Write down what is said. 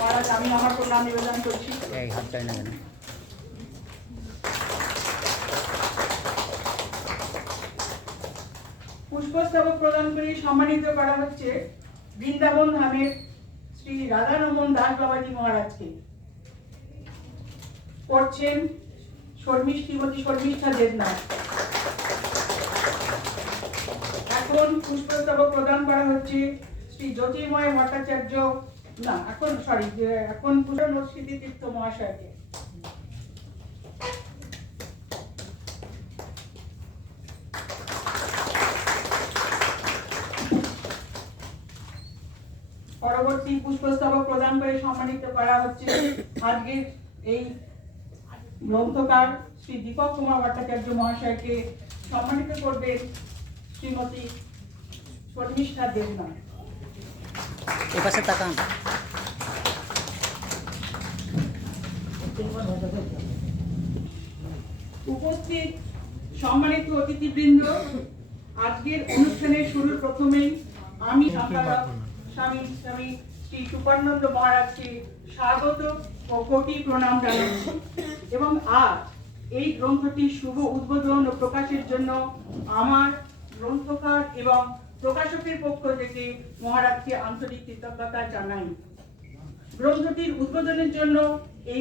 মহারাজ আমি আমার প্রণাম নিবেদন করছি। এই হাত চাই না কেন? পুষ্পস্তবক প্রদান করে সম্মানিত করা হচ্ছে বৃন্দাবন ধামের শ্রী রাধারমন দাস বাবাজি মহারাজকে। করছেন শ্রীমতী শর্মিষ্ঠা দেবনাথ। এখন পুষ্পস্তবক প্রদান করা হচ্ছে শ্রী জ্যোতির্ময় ভট্টাচার্য এখন নরসিদ্ধি তীর্থ মহাশয়কে। পরবর্তী পুষ্পস্তবক প্রদান করে সম্মানিত করা হচ্ছে আজকের এই গ্রন্থকার শ্রী দীপক কুমার ভট্টাচার্য মহাশয়কে। সম্মানিত করবেন শ্রীমতী শর্মিষ্ঠা দেবনাথ। এপাশে তাকান। উপস্থিত সম্মানিত অতিথিবৃন্দ, আজকের অনুষ্ঠানের শুরুর প্রথমেই আমি সম্পাদক স্বামী শ্রী সুপানন্দ মহারাজকে স্বাগত ও কোটি প্রণাম জানাচ্ছি এবং আজ এই গ্রন্থটির শুভ উদ্বোধন ও প্রকাশের জন্য আমার গ্রন্থকার এবং প্রকাশকের পক্ষ থেকে মহারাজকে আন্তরিক কৃতজ্ঞতা জানাই। গ্রন্থটির উদ্বোধনের জন্য এই